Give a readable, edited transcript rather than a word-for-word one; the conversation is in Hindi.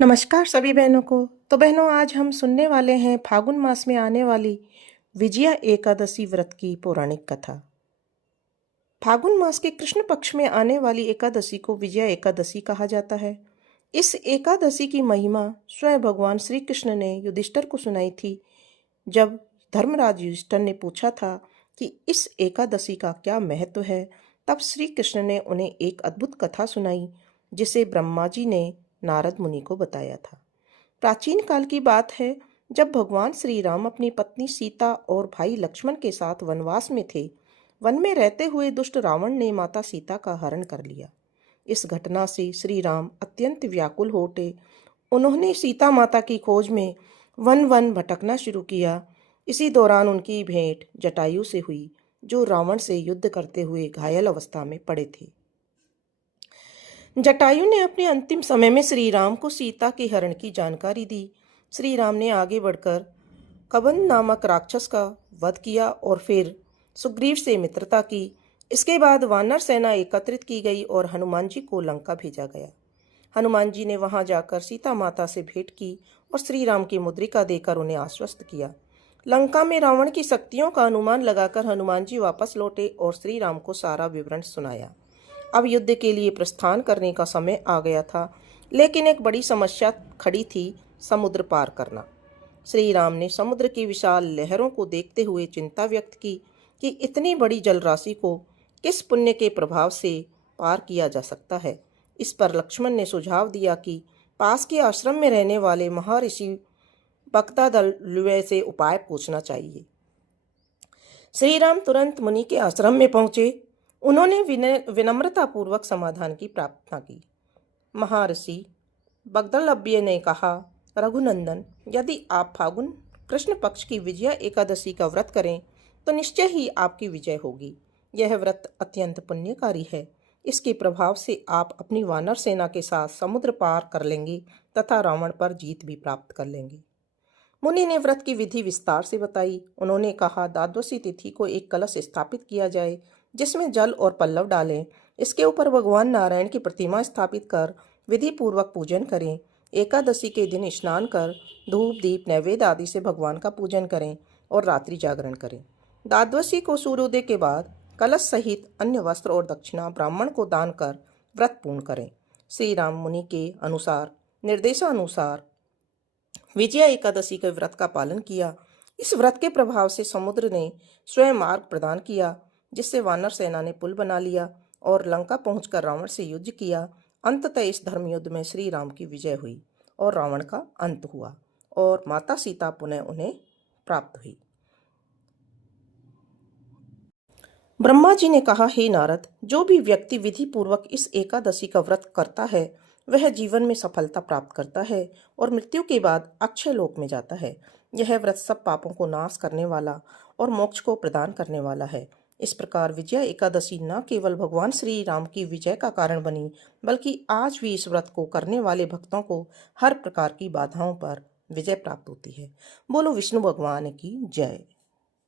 नमस्कार सभी बहनों को। तो बहनों, आज हम सुनने वाले हैं फागुन मास में आने वाली विजया एकादशी व्रत की पौराणिक कथा। फागुन मास के कृष्ण पक्ष में आने वाली एकादशी को विजया एकादशी कहा जाता है। इस एकादशी की महिमा स्वयं भगवान श्री कृष्ण ने युधिष्ठिर को सुनाई थी। जब धर्मराज युधिष्ठिर ने पूछा था कि इस एकादशी का क्या महत्व है, तब श्री कृष्ण ने उन्हें एक अद्भुत कथा सुनाई, जिसे ब्रह्मा जी ने नारद मुनि को बताया था। प्राचीन काल की बात है, जब भगवान श्री राम अपनी पत्नी सीता और भाई लक्ष्मण के साथ वनवास में थे। वन में रहते हुए दुष्ट रावण ने माता सीता का हरण कर लिया। इस घटना से श्री राम अत्यंत व्याकुल हो उठे। उन्होंने सीता माता की खोज में वन वन भटकना शुरू किया। इसी दौरान उनकी भेंट जटायु से हुई, जो रावण से युद्ध करते हुए घायल अवस्था में पड़े थे। जटायु ने अपने अंतिम समय में श्री राम को सीता के हरण की जानकारी दी। श्री राम ने आगे बढ़कर कबंध नामक राक्षस का वध किया और फिर सुग्रीव से मित्रता की। इसके बाद वानर सेना एकत्रित की गई और हनुमान जी को लंका भेजा गया। हनुमान जी ने वहां जाकर सीता माता से भेंट की और श्री राम की मुद्रिका देकर उन्हें आश्वस्त किया। लंका में रावण की शक्तियों का अनुमान लगाकर हनुमान जी वापस लौटे और श्री राम को सारा विवरण सुनाया। अब युद्ध के लिए प्रस्थान करने का समय आ गया था, लेकिन एक बड़ी समस्या खड़ी थी, समुद्र पार करना। श्री राम ने समुद्र की विशाल लहरों को देखते हुए चिंता व्यक्त की कि इतनी बड़ी जलराशि को किस पुण्य के प्रभाव से पार किया जा सकता है। इस पर लक्ष्मण ने सुझाव दिया कि पास के आश्रम में रहने वाले महर्षि बकदादल्युय से उपाय पूछना चाहिए। श्री राम तुरंत मुनि के आश्रम में पहुंचे। उन्होंने विनम्रतापूर्वक समाधान की प्रार्थना की। महर्षि बगदलव्य ने कहा, रघुनंदन, यदि आप फागुन कृष्ण पक्ष की विजया एकादशी का व्रत करें तो निश्चय ही आपकी विजय होगी। यह व्रत अत्यंत पुण्यकारी है। इसके प्रभाव से आप अपनी वानर सेना के साथ समुद्र पार कर लेंगे तथा रावण पर जीत भी प्राप्त कर लेंगे। मुनि ने व्रत की विधि विस्तार से बताई। उन्होंने कहा, द्वादशी तिथि को एक कलश स्थापित किया जाए, जिसमें जल और पल्लव डालें। इसके ऊपर भगवान नारायण की प्रतिमा स्थापित कर विधि पूर्वक पूजन करें। एकादशी के दिन स्नान कर धूप दीप नैवेद्य आदि से भगवान का पूजन करें और रात्रि जागरण करें। द्वादशी को सूर्योदय के बाद कलश सहित अन्य वस्त्र और दक्षिणा ब्राह्मण को दान कर व्रत पूर्ण करें। श्री राम मुनि के अनुसार निर्देशानुसार विजया एकादशी के व्रत का पालन किया। इस व्रत के प्रभाव से समुद्र ने स्वयं मार्ग प्रदान किया, जिससे वानर सेना ने पुल बना लिया और लंका पहुंचकर रावण से युद्ध किया। अंततः इस धर्म युद्ध में श्री राम की विजय हुई और रावण का अंत हुआ और माता सीता पुनः उन्हें प्राप्त हुई। ब्रह्मा जी ने कहा, हे नारद, जो भी व्यक्ति विधि पूर्वक इस एकादशी का व्रत करता है वह जीवन में सफलता प्राप्त करता है और मृत्यु के बाद अक्षय लोक में जाता है। यह व्रत सब पापों को नाश करने वाला और मोक्ष को प्रदान करने वाला है। इस प्रकार विजया एकादशी न केवल भगवान श्री राम की विजय का कारण बनी, बल्कि आज भी इस व्रत को करने वाले भक्तों को हर प्रकार की बाधाओं पर विजय प्राप्त होती है। बोलो विष्णु भगवान की जय।